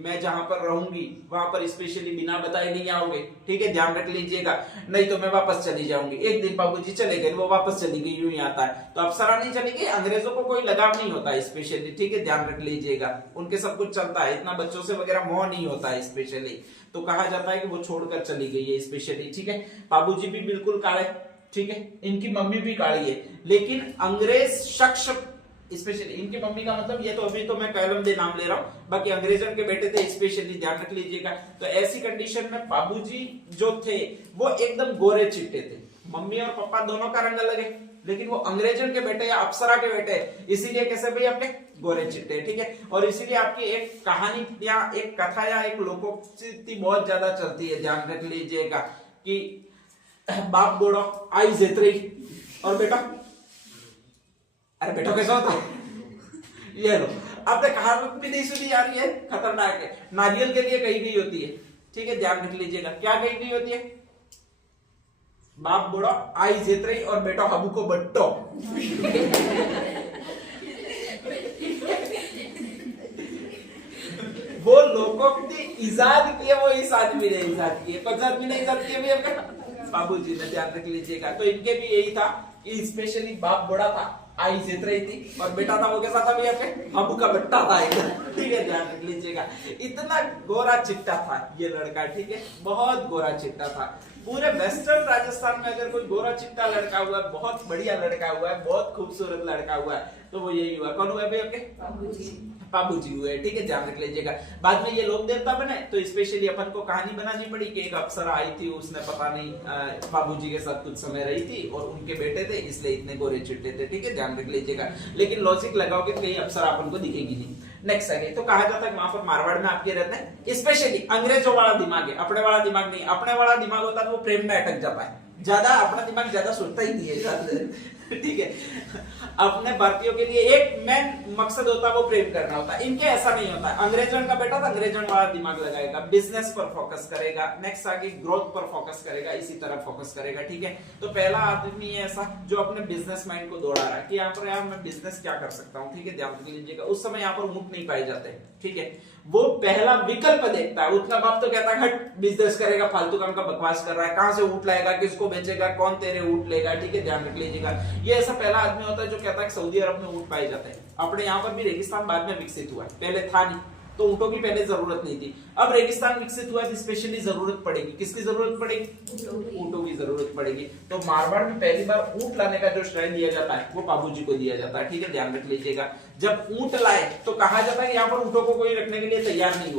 मैं जहां पर रहूंगी वहां पर स्पेशली बिना बताए नहीं आओगे, ठीक है, ध्यान रख लीजिएगा, नहीं तो मैं वापस चली जाऊंगी। एक दिन बाबूजी चले गए, वो वापस चली गई, यूं ही आता है। तो अप्सरा नहीं चली गई, अंग्रेजों को कोई लगाव नहीं होता है स्पेशली, ठीक है, ध्यान रख लीजिएगा, उनके सब कुछ चलता है, इतना बच्चों से वगैरह मोह नहीं होता है स्पेशली। तो कहा जाता है कि वो छोड़कर चली गई है स्पेशली, ठीक है। बाबूजी भी बिल्कुल काले, ठीक है, इनकी मम्मी भी काली है, लेकिन अंग्रेज शख्स स्पेशली, इनकी मम्मी का मतलब ये तो अभी तो मैं कलम दे नाम ले रहा हूं, बाकी अंग्रेजों के बेटे थे स्पेशली, ध्यान रख लीजिएगा। तो ऐसी कंडीशन में बाबूजी जो थे वो एकदम गोरे चिट्टे थे, मम्मी और पापा दोनों का रंग अलग है, लेकिन वो अंग्रेजों के बेटे या अप्सरा के बेटे है, इसीलिए कैसे भाई अपने गोरे चिट्टे, ठीक है। और इसीलिए आपकी एक कहानी या एक कथा या एक लोकोक्ति बहुत ज्यादा चलती है, ध्यान रख लीजिएगा, कि बाप बूढ़ो आई जेतरी और बेटा, अरे बेटा कैसा होता है ये लो। आपने कहावत भी नहीं सुनी आ रही है, खतरनाक है, नारियल के लिए कही गई होती है, ठीक है, ध्यान रख लीजिएगा, क्या कही गई होती है, बाप बूढ़ो आई जेतरी और बेटा हबू को बट्टो। वो लोकोक्ति इजाद की है, वो इस आदमी ने इजाद की है, कौन सा आदमी ने इजाद की है, बाबूजी ने, ध्यान रख लीजिएगा। तो इनके भी यही था कि स्पेशली बाप बड़ा था, आई जित रही थी, और बेटा था वो कैसा था भैया, हबू का बट्टा था, ठीक है, ध्यान रख लीजिएगा। इतना गोरा चिट्टा था ये लड़का, ठीक है, बहुत गोरा चिट्टा था। पूरे वेस्टर्न राजस्थान में अगर कोई गोरा चिट्टा लड़का हुआ है, बहुत बढ़िया लड़का हुआ है, बहुत खूबसूरत लड़का हुआ है, तो वो यही हुआ। कौन हुआ भैया, बाबूजी हुए, ठीक है, ध्यान रख लीजिएगा। बाद में ये लोक देवता बने, तो स्पेशली अपन को कहानी बनानी पड़ी कि एक अप्सरा आई थी, उसने पता नहीं बाबूजी के साथ कुछ समय रही थी और उनके बेटे थे, इसलिए इतने गोरे चिट्टे थे, ठीक है, ध्यान रख लीजिएगा। लेकिन लॉजिक लगाओगे तो कहीं अप्सरा अपन को दिखेगी नहीं। नेक्स्ट आगे तो कहा जाता है वहां पर मारवाड़ में आपके रहते हैं, स्पेशली अंग्रेजों वाला दिमाग है, अपने वाला दिमाग नहीं। अपने वाला दिमाग होता है वो प्रेम में अटक जाता है, ज्यादा अपना दिमाग ज्यादा सोचता ही नहीं है, ठीक है। अपने भारतीयों के लिए एक मेन मकसद होता है वो प्रेम करना होता है, इनके ऐसा नहीं होता है। अंग्रेजों का बेटा तो अंग्रेजों वाला दिमाग लगाएगा, बिजनेस पर फोकस करेगा, नेक्स्ट आगे ग्रोथ पर फोकस करेगा, इसी तरह फोकस करेगा, ठीक है। तो पहला आदमी है ऐसा जो अपने बिजनेस माइंड को दौड़ा रहा है कि यहाँ पर यार मैं बिजनेस क्या कर सकता हूँ, ठीक है, ध्यान रख लीजिएगा। उस समय यहाँ पर ऊंट नहीं पाए जाते, ठीक है, वो पहला विकल्प देखता है। उतना बाप तो कहता है हट बिजनेस करेगा, फालतू काम का बकवास कर रहा है, कहां से ऊंट लाएगा, किसको बेचेगा, कौन तेरे ऊंट लेगा, ठीक है, ध्यान रख लीजिएगा। ये ऐसा पहला आदमी होता है जो कहता है कि सऊदी अरब में ऊंट पाए जाते हैं। अपने यहाँ पर भी रेगिस्तान बाद में विकसित हुआ है, पहले था नहीं, तो ऊंटों की पहले जरूरत नहीं थी। अब रेगिस्तान विकसित हुआ है, स्पेशली जरूरत पड़ेगी, किसकी जरूरत पड़ेगी, ऊंटों की जरूरत पड़ेगी। तो मारवाड़ में पहली बार ऊंट लाने का जो श्रेय दिया जाता है वो बाबूजी को दिया जाता है, ठीक है, ध्यान रख लीजिएगा। जब ऊंट लाए तो कहा जाता है कि यहाँ पर ऊंटों को कोई रखने के लिए तैयार नहीं हुआ।